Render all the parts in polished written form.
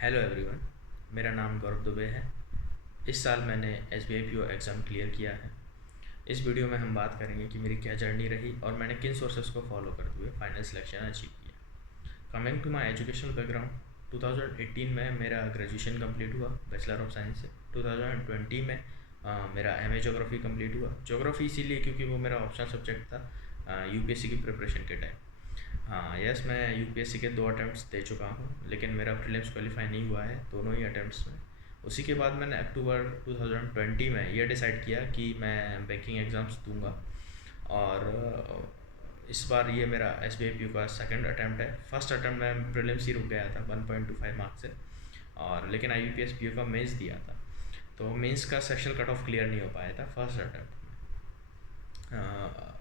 Hello everyone. मेरा नाम गौरव दुबे है। इस साल मैंने एसबीआई पीओ एग्ज़ाम क्लियर किया है। इस वीडियो में हम बात करेंगे कि मेरी क्या जर्नी रही और मैंने किन सोर्सेस को फॉलो करते हुए फाइनल सिलेक्शन अचीव किया। Coming to my educational background, 2018 में मेरा ग्रेजुएशन कंप्लीट हुआ बैचलर ऑफ साइंस से। 2020 में मेरा एमए ज्योग्राफी कंप्लीट हुआ। ज्योग्राफी इसीलिए क्योंकि वो मेरा ऑप्शनल सब्जेक्ट था यूपीएससी की प्रिपरेशन के टाइम। हाँ यस, मैं यूपीएससी के 2 अटैम्प्ट्स दे चुका हूँ, लेकिन मेरा प्रीलिम्स क्वालिफाई नहीं हुआ है दोनों ही अटैम्प्ट्स में। उसी के बाद मैंने अक्टूबर 2020 में ये डिसाइड किया कि मैं बैंकिंग एग्ज़ाम्स दूंगा। और इस बार ये मेरा एसबीआई पीयू का सेकंड अटैम्प्ट है। फर्स्ट अटैम्प्ट में प्रीलिम्स ही रुक गया था 1.25 मार्क्स से, और लेकिन आईबीपीएस पीयू का मेंस दिया था, तो मेंस का सेक्शनल कट ऑफ क्लियर नहीं हो पाया था फर्स्ट अटैम्प्ट।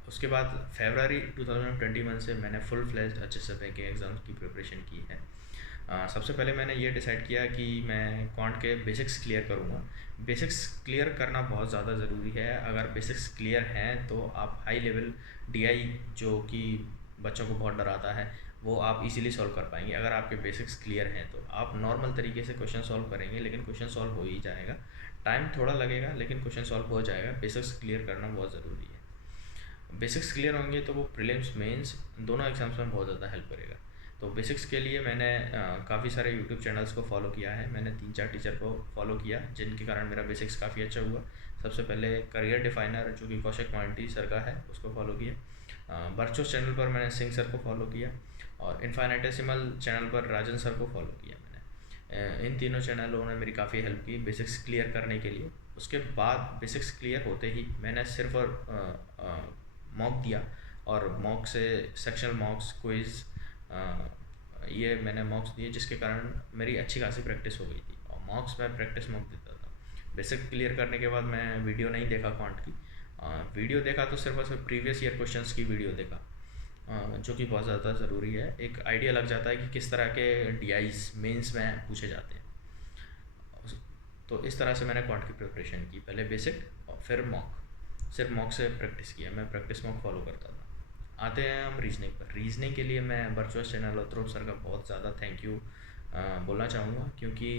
उसके बाद फरवरी 2021 से मैंने फुल फ्लेज्ड अच्छे से बैंकिंग एग्ज़ाम्स की प्रिपरेशन की है। सबसे पहले मैंने ये डिसाइड किया कि मैं क्वांट के बेसिक्स क्लियर करूँगा। बेसिक्स क्लियर करना बहुत ज़्यादा ज़रूरी है। अगर बेसिक्स क्लियर हैं तो आप हाई लेवल डीआई, जो कि बच्चों को बहुत डराता है, वो आप इजीली सॉल्व कर पाएंगे। अगर आपके बेसिक्स क्लियर हैं तो आप नॉर्मल तरीके से क्वेश्चन सॉल्व करेंगे, लेकिन क्वेश्चन सॉल्व हो ही जाएगा। टाइम थोड़ा लगेगा लेकिन क्वेश्चन सॉल्व हो जाएगा। बेसिक्स क्लियर करना बहुत ज़रूरी है। बेसिक्स क्लियर होंगे तो वो प्रीलिम्स मेंस दोनों एग्जाम्स में बहुत ज़्यादा हेल्प करेगा। तो बेसिक्स के लिए मैंने काफ़ी सारे यूट्यूब चैनल्स को फॉलो किया है। मैंने 3-4 टीचर को फॉलो किया जिनके कारण मेरा बेसिक्स काफ़ी अच्छा हुआ। सबसे पहले करियर डिफाइनर, जो कि कौशिक मांटी सर का है, उसको फॉलो किया। बर्चोस चैनल पर मैंने सिंह सर को फॉलो किया, और इनफाइनेटेसिमल चैनल पर राजन सर को फॉलो किया मैंने। इन तीनों चैनलों ने मेरी काफ़ी हेल्प की बेसिक्स क्लियर करने के लिए। उसके बाद बेसिक्स क्लियर होते ही मैंने सिर्फ और मॉक दिया, और मॉक से सेक्शनल मॉक्स, क्विज़, ये मैंने मॉक्स दिए, जिसके कारण मेरी अच्छी खासी प्रैक्टिस हो गई थी। और मॉक्स में प्रैक्टिस मॉक देता था। बेसिक क्लियर करने के बाद मैं वीडियो नहीं देखा क्वांट की। वीडियो देखा तो सिर्फ और सिर्फ प्रीवियस ईयर क्वेश्चंस की वीडियो देखा, जो कि बहुत ज़्यादा ज़रूरी है। एक आइडिया लग जाता है कि किस तरह के डीआईज मेंस में पूछे जाते हैं। तो इस तरह से मैंने क्वांट की प्रिपरेशन की, पहले बेसिक और फिर मॉक। सिर्फ मॉक से प्रैक्टिस किया, मैं प्रैक्टिस मॉक फॉलो करता था। आते हैं हम रीजनिंग पर। रीजनिंग के लिए मैं वर्चुअस चैनल और ध्रुव सर का बहुत ज़्यादा थैंक यू बोलना चाहूँगा, क्योंकि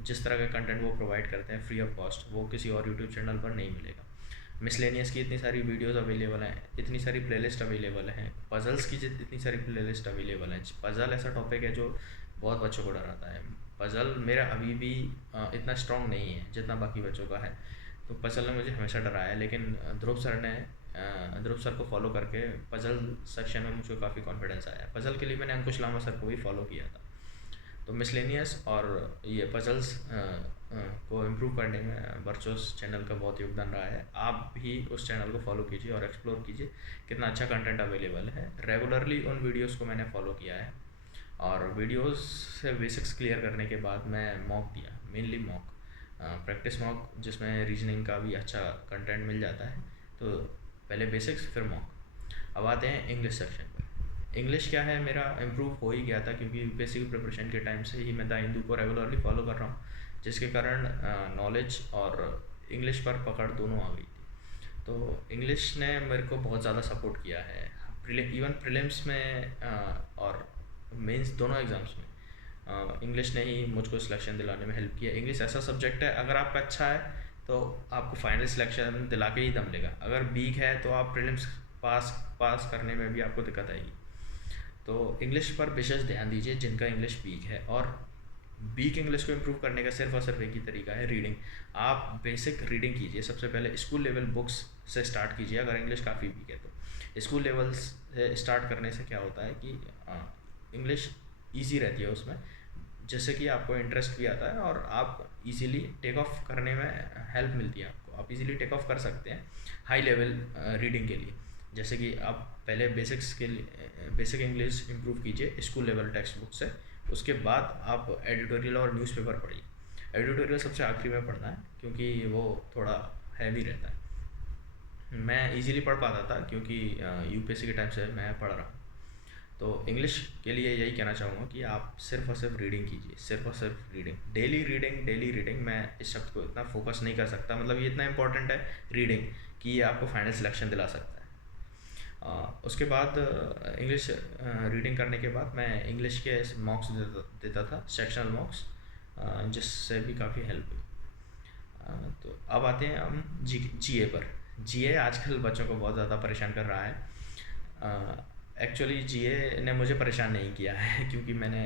जिस तरह का कंटेंट वो प्रोवाइड करते हैं फ्री ऑफ कॉस्ट, वो किसी और यूट्यूब चैनल पर नहीं मिलेगा। मिसलेनियस की इतनी सारी वीडियोस अवेलेबल हैं, इतनी सारी प्लेलिस्ट अवेलेबल हैं। पजल्स की इतनी सारी प्लेलिस्ट अवेलेबल हैं। पजल ऐसा टॉपिक है जो बहुत बच्चों को डराता है। पजल मेरा अभी भी इतना स्ट्रॉन्ग नहीं है जितना बाकी बच्चों का है। तो पजल ने मुझे हमेशा डराया, लेकिन ध्रुव सर को फॉलो करके पजल सेक्शन में मुझे काफ़ी कॉन्फिडेंस आया। पजल के लिए मैंने अंकुश लामा सर को भी फॉलो किया था। तो मिसलेनियस और ये पजल्स को इम्प्रूव करने में वर्चुअस चैनल का बहुत योगदान रहा है। आप भी उस चैनल को फॉलो कीजिए और एक्सप्लोर कीजिए कितना अच्छा कंटेंट अवेलेबल है। रेगुलरली उन वीडियोस को मैंने फॉलो किया है, और वीडियोस से बेसिक्स क्लियर करने के बाद मैं मॉक दिया, मेनली मॉक, प्रैक्टिस मॉक, जिसमें रीजनिंग का भी अच्छा कंटेंट मिल जाता है। तो पहले बेसिक्स फिर मॉक। अब आते हैं इंग्लिश सेक्शन पर। इंग्लिश क्या है, मेरा इम्प्रूव हो ही गया था, क्योंकि यूपीएससी की प्रिपरेशन के टाइम से ही मैं द हिंदू को रेगुलरली फॉलो कर रहा हूँ, जिसके कारण नॉलेज और इंग्लिश पर पकड़ दोनों आ गई थी। तो इंग्लिश ने मेरे को बहुत ज़्यादा सपोर्ट किया है, इवन प्रीलिम्स में और मेंस दोनों एग्ज़ाम्स में। इंग्लिश ने ही मुझको सिलेक्शन दिलाने में हेल्प किया। इंग्लिश ऐसा सब्जेक्ट है, अगर आपका अच्छा है तो आपको फाइनल सिलेक्शन दिला के ही दम लेगा। अगर वीक है तो आप प्रीलिम्स पास करने में भी आपको दिक्कत आएगी। तो इंग्लिश पर विशेष ध्यान दीजिए जिनका इंग्लिश वीक है। और वीक इंग्लिश को इम्प्रूव करने का सिर्फ और सिर्फ एक ही तरीका है, रीडिंग। आप बेसिक रीडिंग कीजिए। सबसे पहले स्कूल लेवल बुक्स से स्टार्ट कीजिए अगर इंग्लिश काफ़ी वीक है तो। स्कूल लेवल से स्टार्ट करने से क्या होता है कि इंग्लिश ईजी रहती है उसमें, जैसे कि आपको इंटरेस्ट भी आता है और आप इजीली टेक ऑफ करने में हेल्प मिलती है आपको। आप इजीली टेक ऑफ कर सकते हैं हाई लेवल रीडिंग के लिए। जैसे कि आप पहले बेसिक्स के लिए बेसिक इंग्लिश इम्प्रूव कीजिए स्कूल लेवल टेक्स्ट बुक से। उसके बाद आप एडिटोरियल और न्यूज़पेपर पढ़िए। एडिटोरियल सबसे आखिरी में पढ़ना है, क्योंकि वो थोड़ा हैवी रहता है। मैं इजीली पढ़ पाता था क्योंकि यूपीएससी के टाइम से मैं पढ़ रहा हूँ। तो इंग्लिश के लिए यही कहना चाहूँगा कि आप सिर्फ और सिर्फ रीडिंग कीजिए, सिर्फ और सिर्फ reading, daily reading, daily reading. मैं इस शब्द को इतना फोकस नहीं कर सकता, मतलब ये इतना इंपॉर्टेंट है रीडिंग कि ये आपको फाइनल सिलेक्शन दिला सकता है। उसके बाद इंग्लिश रीडिंग करने के बाद मैं इंग्लिश के मॉक्स देता था, सेक्शनल मॉक्स। जिससे भी काफ़ी हेल्प हुई। तो अब आते हैं हम जीए पर। जीए आजकल बच्चों को बहुत ज़्यादा परेशान कर रहा है। एक्चुअली जीए ने मुझे परेशान नहीं किया है क्योंकि मैंने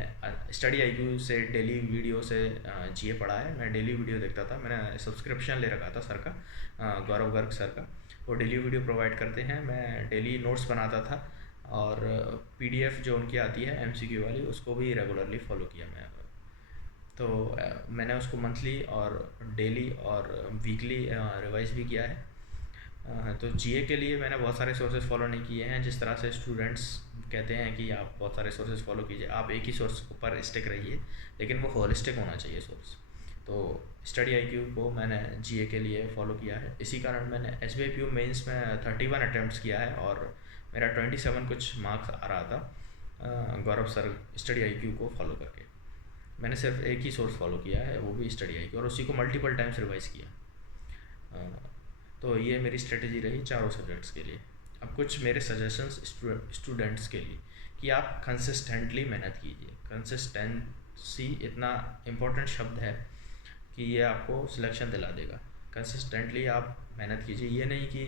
स्टडी आईक्यू से डेली वीडियो से जीए पढ़ा है। मैं डेली वीडियो देखता था, मैंने सब्सक्रिप्शन ले रखा था सर का, गौरव गर्ग सर का। वो डेली वीडियो प्रोवाइड करते हैं, मैं डेली नोट्स बनाता था और पीडीएफ जो उनकी आती है एमसीक्यू वाली उसको भी रेगुलरली फॉलो किया मैं। तो मैंने उसको मंथली और डेली और वीकली रिवाइज भी किया है। तो जीए के लिए मैंने बहुत सारे सोर्सेज फॉलो नहीं किए हैं। जिस तरह से स्टूडेंट्स कहते हैं कि आप बहुत सारे सोर्सेज फॉलो कीजिए, आप एक ही सोर्स पर स्टिक रहिए, लेकिन वो होलिस्टिक होना चाहिए सोर्स। तो स्टडी आईक्यू को मैंने जीए के लिए फॉलो किया है। इसी कारण मैंने एसबीआई पीयू मेंस में 31 अटैम्प्ट्स किया है और मेरा 27 कुछ मार्क्स आ रहा था गौरव सर स्टडी आईक्यू को फॉलो करके। मैंने सिर्फ एक ही सोर्स फॉलो किया है, वो भी स्टडी आईक्यू, और उसी को मल्टीपल टाइम्स रिवाइज किया। तो ये मेरी स्ट्रेटजी रही चारों सब्जेक्ट्स के लिए। अब कुछ मेरे सजेशंस स्टूडेंट्स के लिए कि आप कंसिस्टेंटली मेहनत कीजिए। कंसिस्टेंसी इतना इम्पोर्टेंट शब्द है कि ये आपको सिलेक्शन दिला देगा। कंसिस्टेंटली आप मेहनत कीजिए। ये नहीं कि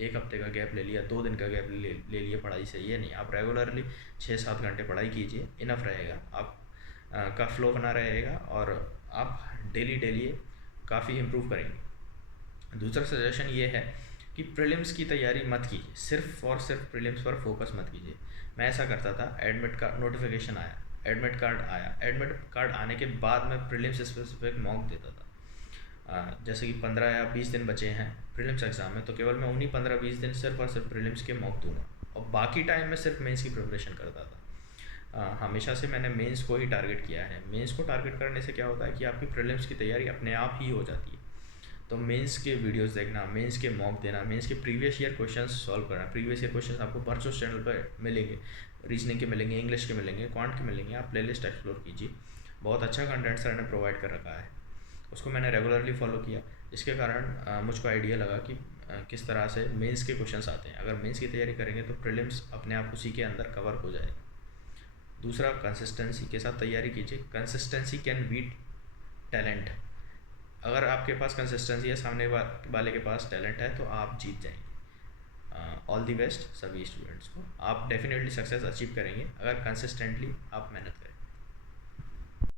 एक हफ्ते का गैप ले लिया, 2 दिन का गैप ले लिया पढ़ाई से, ये नहीं। आप रेगुलरली 6-7 घंटे पढ़ाई कीजिए, इनफ रहेगा। आप का फ्लो बना रहेगा और आप डेली डेली काफ़ी इम्प्रूव करेंगे। दूसरा सजेशन ये है कि प्रीलिम्स की तैयारी मत कीजिए, सिर्फ और सिर्फ प्रीलिम्स पर फोकस मत कीजिए। मैं ऐसा करता था, एडमिट का नोटिफिकेशन आया, एडमिट कार्ड आया, एडमिट कार्ड आने के बाद मैं प्रीलिम्स स्पेसिफिक मॉक देता था। जैसे कि 15 या 20 दिन बचे हैं प्रीलिम्स एग्ज़ाम में, तो केवल मैं उन्हीं 15-20 दिन सिर्फ और सिर्फ प्रीलिम्स के मॉक दूंगा और बाकी टाइम में सिर्फ मेंस की प्रिपरेशन करता था। हमेशा से मैंने मेंस को ही टारगेट किया है। मेंस को टारगेट करने से क्या होता है कि आपकी प्रीलिम्स की तैयारी अपने आप ही हो जाती है। तो मेंस के वीडियोस देखना, मेंस के मॉक देना, मेंस के प्रीवियस ईयर क्वेश्चंस सॉल्व करना। प्रीवियस ईयर क्वेश्चंस आपको परचोस चैनल पर मिलेंगे, रीजनिंग के मिलेंगे, इंग्लिश के मिलेंगे, क्वांट के मिलेंगे। आप प्लेलिस्ट एक्सप्लोर कीजिए, बहुत अच्छा कंटेंट सर ने प्रोवाइड कर रखा है, उसको मैंने रेगुलरली फॉलो किया। इसके कारण मुझको आइडिया लगा कि किस तरह से मेंस के क्वेश्चंस आते हैं। अगर मेंस की तैयारी करेंगे तो प्रीलिम्स अपने आप उसी के अंदर कवर हो जाएगा। दूसरा, कंसिस्टेंसी के साथ तैयारी कीजिए। Consistency can beat talent. अगर आपके पास कंसिस्टेंसी है, सामने वाले के पास टैलेंट है, तो आप जीत जाएंगे। ऑल दी बेस्ट सभी स्टूडेंट्स को। आप डेफिनेटली सक्सेस अचीव करेंगे अगर कंसिस्टेंटली आप मेहनत करें।